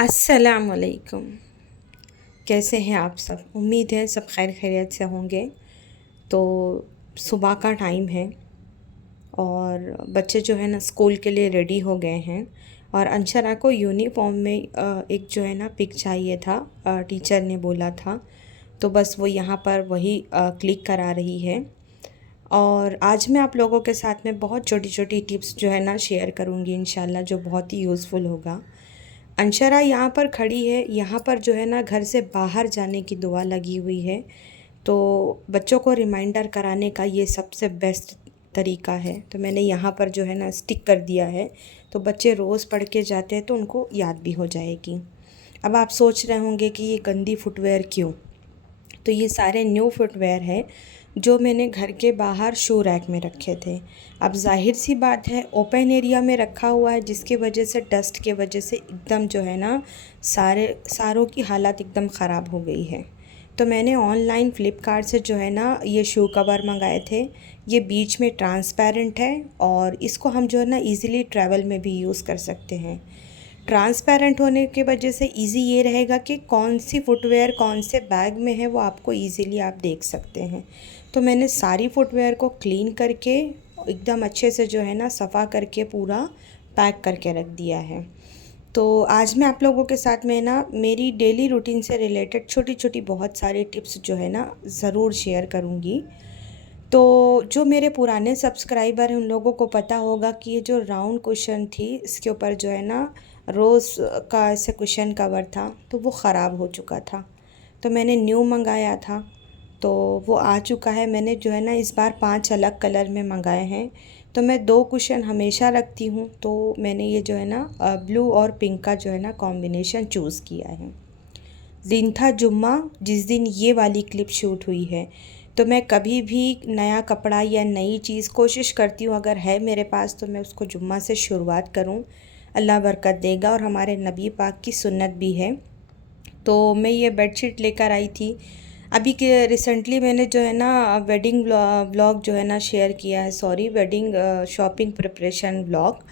अस्सलामुअलैकुम। कैसे हैं आप सब? उम्मीद है सब खैर खैरियत से होंगे। तो सुबह का टाइम है और बच्चे जो है ना स्कूल के लिए रेडी हो गए हैं। और अंशरा को यूनिफॉर्म में एक जो है ना पिक चाहिए था, टीचर ने बोला था। तो बस वो यहाँ पर वही क्लिक करा रही है। और आज मैं आप लोगों के साथ में बहुत छोटी छोटी टिप्स जो है ना शेयर करूँगी इंशाल्लाह, जो बहुत ही यूज़फुल होगा। अंशरा यहाँ पर खड़ी है, यहाँ पर जो है ना घर से बाहर जाने की दुआ लगी हुई है। तो बच्चों को रिमाइंडर कराने का ये सबसे बेस्ट तरीका है। तो मैंने यहाँ पर जो है ना स्टिक कर दिया है, तो बच्चे रोज़ पढ़ के जाते हैं तो उनको याद भी हो जाएगी। अब आप सोच रहे होंगे कि ये गंदी फुटवेयर क्यों? तो ये सारे न्यू फुटवेयर है जो मैंने घर के बाहर शू रैक में रखे थे। अब ज़ाहिर सी बात है ओपन एरिया में रखा हुआ है, जिसकी वजह से डस्ट के वजह से एकदम जो है ना सारों की हालत एकदम ख़राब हो गई है। तो मैंने ऑनलाइन फ़्लिपकार्ट से जो है ना ये शू कवर मंगाए थे। ये बीच में ट्रांसपेरेंट है और इसको हम जो है ना इजीली ट्रैवल में भी यूज़ कर सकते हैं। ट्रांसपेरेंट होने की वजह से इजी ये रहेगा कि कौन सी फुटवेयर कौन से बैग में है वो आपको इजीली आप देख सकते हैं। तो मैंने सारी फुटवेयर को क्लीन करके एकदम अच्छे से जो है ना सफ़ा करके पूरा पैक करके रख दिया है। तो आज मैं आप लोगों के साथ में ना मेरी डेली रूटीन से रिलेटेड छोटी छोटी बहुत सारी टिप्स जो है ना ज़रूर शेयर करूँगी। तो जो मेरे पुराने सब्सक्राइबर हैं उन लोगों को पता होगा कि ये जो राउंड कुशन थी इसके ऊपर जो है ना रोज़ का ऐसे कुशन कवर था, तो वो ख़राब हो चुका था। तो मैंने न्यू मंगाया था, तो वो आ चुका है। मैंने जो है ना इस बार 5 अलग कलर में मंगाए हैं। तो मैं 2 कुशन हमेशा रखती हूँ, तो मैंने ये जो है ना ब्लू और पिंक का जो है ना कॉम्बिनेशन चूज़ किया है। दिन था जुम्मा जिस दिन ये वाली क्लिप शूट हुई है। तो मैं कभी भी नया कपड़ा या नई चीज़ कोशिश करती हूँ, अगर है मेरे पास तो मैं उसको जुम्मा से शुरुआत करूँ। अल्लाह बरकत देगा और हमारे नबी पाक की सुन्नत भी है। तो मैं ये बेडशीट लेकर आई थी। अभी के रिसेंटली मैंने जो है ना वेडिंग व्लॉग जो है ना शेयर किया है, sorry wedding shopping preparation vlog.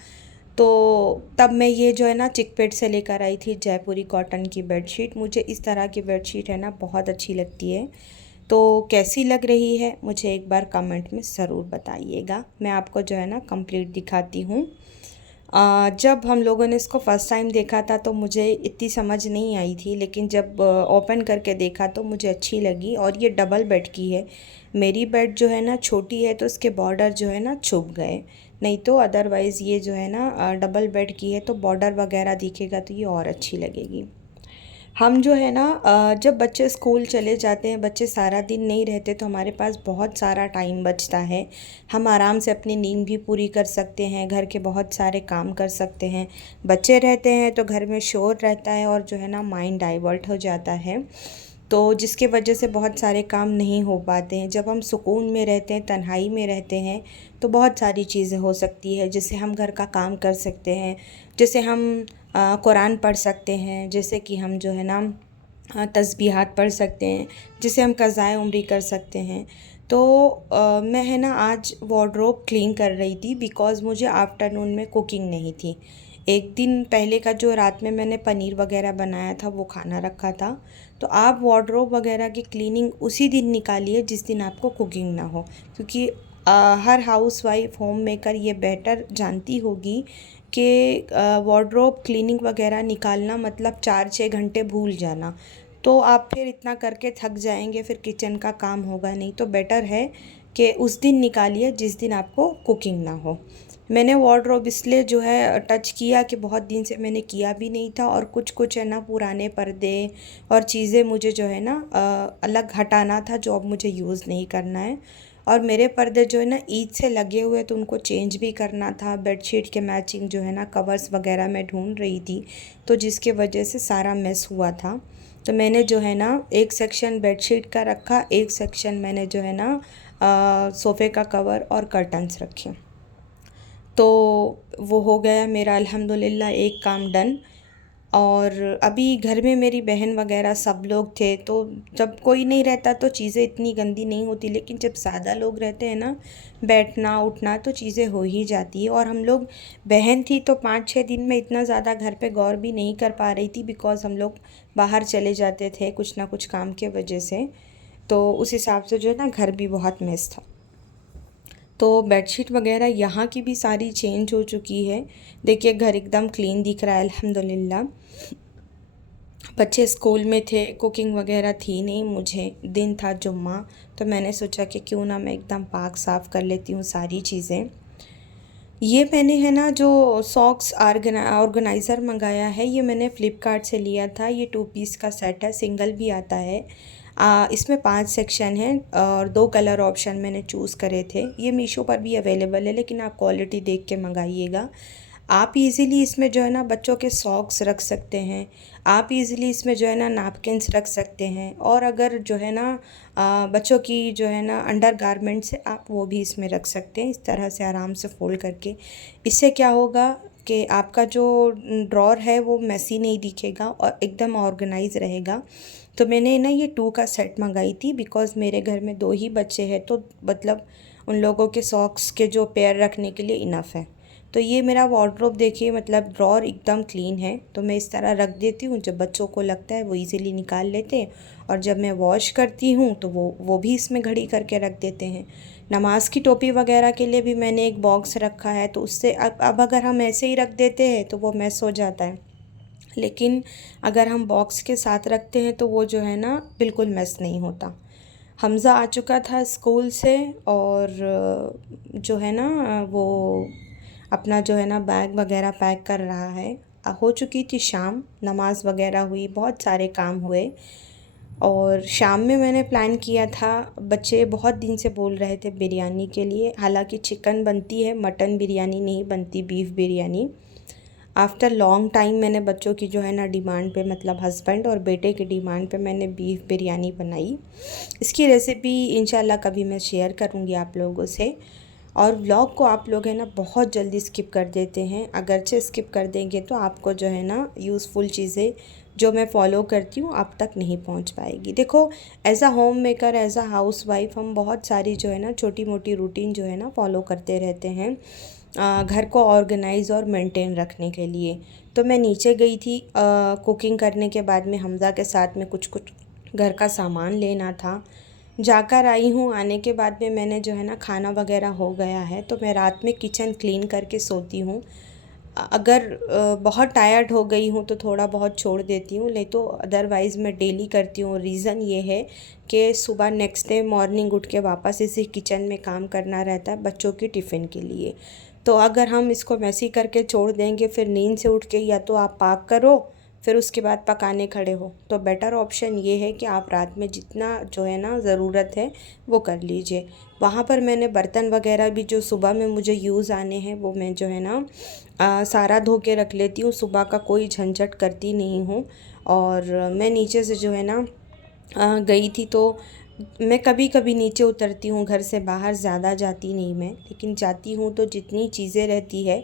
तो तब मैं ये जो है ना चिकपेट से लेकर आई थी जयपुरी कॉटन की बेडशीट। मुझे इस तरह की बेडशीट है ना बहुत अच्छी लगती है। तो कैसी लग रही है मुझे एक बार कमेंट में ज़रूर बताइएगा। मैं आपको जो है ना कंप्लीट दिखाती हूँ। जब हम लोगों ने इसको फ़र्स्ट टाइम देखा था तो मुझे इतनी समझ नहीं आई थी, लेकिन जब ओपन करके देखा तो मुझे अच्छी लगी। और ये डबल बेड की है। मेरी बेड जो है ना छोटी है तो इसके बॉर्डर जो है ना छुप गए, नहीं तो अदरवाइज़ ये जो है ना डबल बेड की है तो बॉर्डर वगैरह दिखेगा तो ये और अच्छी लगेगी। हम जो है ना जब बच्चे स्कूल चले जाते हैं, बच्चे सारा दिन नहीं रहते तो हमारे पास बहुत सारा टाइम बचता है। हम आराम से अपनी नींद भी पूरी कर सकते हैं, घर के बहुत सारे काम कर सकते हैं। बच्चे रहते हैं तो घर में शोर रहता है और जो है ना माइंड डाइवर्ट हो जाता है, तो जिसके वजह से बहुत सारे काम नहीं हो पाते हैं। जब हम सुकून में रहते हैं, तन्हाई में रहते हैं, तो बहुत सारी चीज़ें हो सकती है। जैसे हम घर का काम कर सकते हैं, जैसे हम कुरान पढ़ सकते हैं, जैसे कि हम जो है ना तस्बीहात पढ़ सकते हैं, जैसे हम क़ज़ाए उम्री कर सकते हैं। तो मैं है ना आज वार्डरोब क्लीन कर रही थी बिकॉज़ मुझे आफ्टरनून में कुकिंग नहीं थी। एक दिन पहले का जो रात में मैंने पनीर वगैरह बनाया था वो खाना रखा था। तो आप वार्डरोब वगैरह की क्लीनिंग उसी दिन निकालिए जिस दिन आपको कुकिंग ना हो, क्योंकि हर हाउसवाइफ होम मेकर ये बेटर जानती होगी कि वार्डरोब क्लीनिंग वगैरह निकालना मतलब 4-6 घंटे भूल जाना। तो आप फिर इतना करके थक जाएंगे, फिर किचन का काम होगा नहीं। तो बेटर है कि उस दिन निकालिए जिस दिन आपको कुकिंग ना हो। मैंने वार्डरोब इसलिए जो है टच किया कि बहुत दिन से मैंने किया भी नहीं था, और कुछ कुछ है ना पुराने पर्दे और चीज़ें मुझे जो है ना अलग हटाना था जो अब मुझे यूज़ नहीं करना है। और मेरे पर्दे जो है ना ईद से लगे हुए तो उनको चेंज भी करना था। बेडशीट के मैचिंग जो है ना कवर्स वगैरह मैं ढूंढ रही थी, तो जिसके वजह से सारा मिस हुआ था। तो मैंने जो है ना एक सेक्शन बेडशीट का रखा, एक सेक्शन मैंने जो है ना सोफ़े का कवर और कर्टन्स रखे। तो वो हो गया मेरा अल्हम्दुलिल्लाह एक काम डन। और अभी घर में मेरी बहन वगैरह सब लोग थे, तो जब कोई नहीं रहता तो चीज़ें इतनी गंदी नहीं होती, लेकिन जब ज़्यादा लोग रहते हैं ना, बैठना उठना तो चीज़ें हो ही जाती है। और हम लोग, बहन थी तो 5-6 दिन में इतना ज़्यादा घर पे गौर भी नहीं कर पा रही थी, बिकॉज़ हम लोग बाहर चले जाते थे कुछ ना कुछ काम के वजह से। तो उस हिसाब से जो है ना घर भी बहुत मेस था। तो बेडशीट वगैरह यहाँ की भी सारी चेंज हो चुकी है। देखिए घर एकदम क्लीन दिख रहा है अल्हम्दुलिल्लाह। बच्चे स्कूल में थे, कुकिंग वगैरह थी नहीं, मुझे दिन था जुम्मा, तो मैंने सोचा कि क्यों ना मैं एकदम पाक साफ़ कर लेती हूँ सारी चीज़ें। ये मैंने है ना जो सॉक्स ऑर्गेनाइज़र मंगाया है, ये मैंने फ़्लिपकार्ट से लिया था। ये 2 पीस का सेट है, सिंगल भी आता है। इसमें 5 सेक्शन हैं और 2 कलर ऑप्शन मैंने चूज़ करे थे। ये मीशो पर भी अवेलेबल है, लेकिन आप क्वालिटी देख के मंगाइएगा। आप इजीली इसमें जो है ना बच्चों के सॉक्स रख सकते हैं। आप इजीली इसमें जो है ना नैपकिन्स रख सकते हैं, और अगर जो है ना बच्चों की जो है ना अंडर गारमेंट्स है, आप वो भी इसमें रख सकते हैं इस तरह से आराम से फ़ोल्ड करके। इससे क्या होगा कि आपका जो ड्रॉर है वो मेसी नहीं दिखेगा और एकदम ऑर्गेनाइज रहेगा। तो मैंने ना ये 2 का सेट मंगाई थी, बिकॉज़ मेरे घर में 2 ही बच्चे हैं, तो मतलब उन लोगों के सॉक्स के जो पेयर रखने के लिए इनफ है। तो ये मेरा वार्डरोब देखिए, मतलब ड्रॉर एकदम क्लीन है। तो मैं इस तरह रख देती हूँ, जब बच्चों को लगता है वो इजीली निकाल लेते हैं, और जब मैं वॉश करती हूँ तो वो भी इसमें घड़ी करके रख देते हैं। नमाज़ की टोपी वगैरह के लिए भी मैंने एक बॉक्स रखा है, तो उससे अब अगर हम ऐसे ही रख देते हैं तो वो मैस हो जाता है, लेकिन अगर हम बॉक्स के साथ रखते हैं तो वो जो है ना बिल्कुल मैस नहीं होता। हमज़ा आ चुका था स्कूल से, और जो है ना वो अपना जो है ना बैग वगैरह पैक कर रहा है। हो चुकी थी शाम, नमाज़ वगैरह हुई, बहुत सारे काम हुए। और शाम में मैंने प्लान किया था, बच्चे बहुत दिन से बोल रहे थे बिरयानी के लिए। हालांकि चिकन बनती है, मटन बिरयानी नहीं बनती, beef biryani. After long time मैंने बच्चों की जो है ना डिमांड पे, मतलब हस्बैंड और बेटे की डिमांड पे, मैंने बीफ बिरयानी बनाई। इसकी रेसिपी इंशाल्लाह कभी मैं शेयर करूँगी आप लोगों से। और व्लॉग को आप लोग है ना बहुत जल्दी स्किप कर देते हैं। अगरचे स्किप कर देंगे तो आपको जो है ना यूज़फुल चीज़ें जो मैं फ़ॉलो करती हूँ आप तक नहीं पहुँच पाएगी। देखो, as a home maker, as a house wife, हम बहुत सारी जो है ना छोटी मोटी रूटीन जो है ना फ़ॉलो करते रहते हैं घर को ऑर्गेनाइज़ और मेंटेन रखने के लिए। तो मैं नीचे गई थी कुकिंग करने के बाद में हमज़ा के साथ में कुछ कुछ घर का सामान लेना था। जाकर आई हूँ, आने के बाद में मैंने जो है ना खाना वगैरह हो गया है, तो मैं रात में किचन क्लीन करके सोती हूँ। अगर बहुत टायर्ड हो गई हूँ तो थोड़ा बहुत छोड़ देती हूँ, नहीं तो अदरवाइज़ मैं डेली करती हूँ। रीज़न ये है कि सुबह नेक्स्ट डे मॉर्निंग उठ के वापस इसी किचन में काम करना रहता है बच्चों की टिफ़िन के लिए। तो अगर हम इसको मैसी करके छोड़ देंगे, फिर नींद से उठ के या तो आप पाक करो, फिर उसके बाद पकाने खड़े हो, तो बेटर ऑप्शन ये है कि आप रात में जितना जो है ना ज़रूरत है वो कर लीजिए। वहाँ पर मैंने बर्तन वगैरह भी जो सुबह में मुझे यूज़ आने हैं वो मैं जो है ना सारा धो के रख लेती हूँ, सुबह का कोई झंझट करती नहीं हूँ। और मैं नीचे से जो है ना गई थी, तो मैं कभी कभी नीचे उतरती हूँ, घर से बाहर ज़्यादा जाती नहीं मैं, लेकिन जाती हूँ तो जितनी चीज़ें रहती है,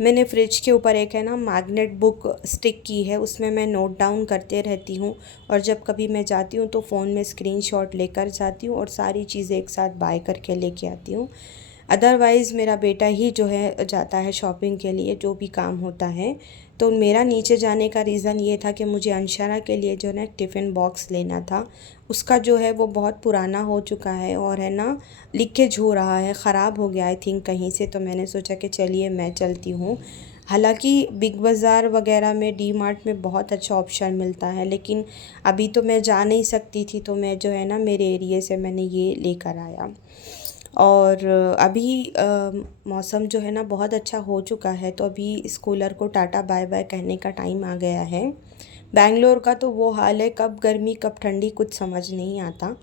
मैंने फ्रिज के ऊपर एक है ना मैग्नेट बुक स्टिक की है, उसमें मैं नोट डाउन करते रहती हूँ। और जब कभी मैं जाती हूँ तो फ़ोन में स्क्रीनशॉट लेकर जाती हूँ और सारी चीज़ें एक साथ बाय करके लेके आती हूँ। अदरवाइज़ मेरा बेटा ही जो है जाता है शॉपिंग के लिए, जो भी काम होता है। तो मेरा नीचे जाने का रीज़न ये था कि मुझे अंशरा के लिए जो है ना एक टिफ़िन बॉक्स लेना था। उसका जो है वो बहुत पुराना हो चुका है और है ना लीकेज हो रहा है, ख़राब हो गया आई थिंक कहीं से। तो मैंने सोचा कि चलिए मैं चलती हूँ। हालांकि बिग बाज़ार वगैरह में, डी मार्ट में बहुत अच्छा ऑप्शन मिलता है, लेकिन अभी तो मैं जा नहीं सकती थी, तो मैं जो है ना मेरे एरिए से मैंने ये लेकर आया। और अभी मौसम जो है ना बहुत अच्छा हो चुका है, तो अभी इस कूलर को टाटा बाय बाय कहने का टाइम आ गया है। बैंगलोर का तो वो हाल है, कब गर्मी कब ठंडी कुछ समझ नहीं आता।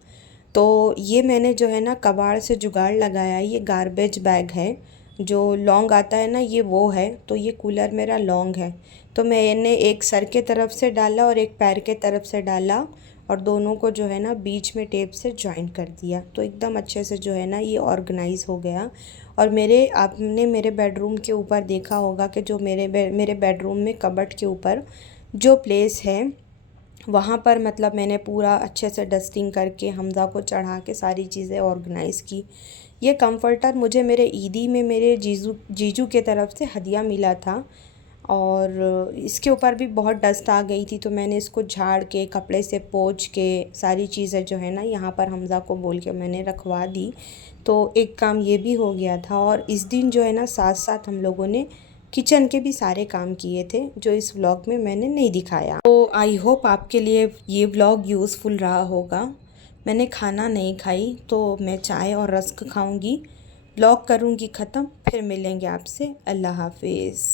तो ये मैंने जो है ना कबाड़ से जुगाड़ लगाया, ये गारबेज बैग है जो लॉन्ग आता है ना, ये वो है। तो ये कूलर मेरा लॉन्ग है, तो मैंने एक सर के तरफ से डाला और एक पैर के तरफ से डाला, और दोनों को जो है ना बीच में टेप से जॉइन कर दिया, तो एकदम अच्छे से जो है ना ये ऑर्गेनाइज़ हो गया। और आपने मेरे बेडरूम के ऊपर देखा होगा कि जो मेरे बेडरूम में कबर्ड के ऊपर जो प्लेस है वहाँ पर मतलब मैंने पूरा अच्छे से डस्टिंग करके हमज़ा को चढ़ा के सारी चीज़ें ऑर्गेनाइज़ की। ये कंफर्टर मुझे मेरे ईदी में मेरे जीजू के तरफ से हदिया मिला था, और इसके ऊपर भी बहुत डस्ट आ गई थी, तो मैंने इसको झाड़ के कपड़े से पोंछ के सारी चीज़ें जो है ना यहाँ पर हमज़ा को बोल के मैंने रखवा दी। तो एक काम ये भी हो गया था, और इस दिन जो है ना साथ साथ हम लोगों ने किचन के भी सारे काम किए थे जो इस व्लॉग में मैंने नहीं दिखाया। तो आई होप आपके लिए ये व्लॉग यूज़फुल रहा होगा। मैंने खाना नहीं खाई, तो मैं चाय और रस्क खाऊंगी। व्लॉग करूंगी ख़त्म, फिर मिलेंगे आपसे। अल्लाह हाफिज़।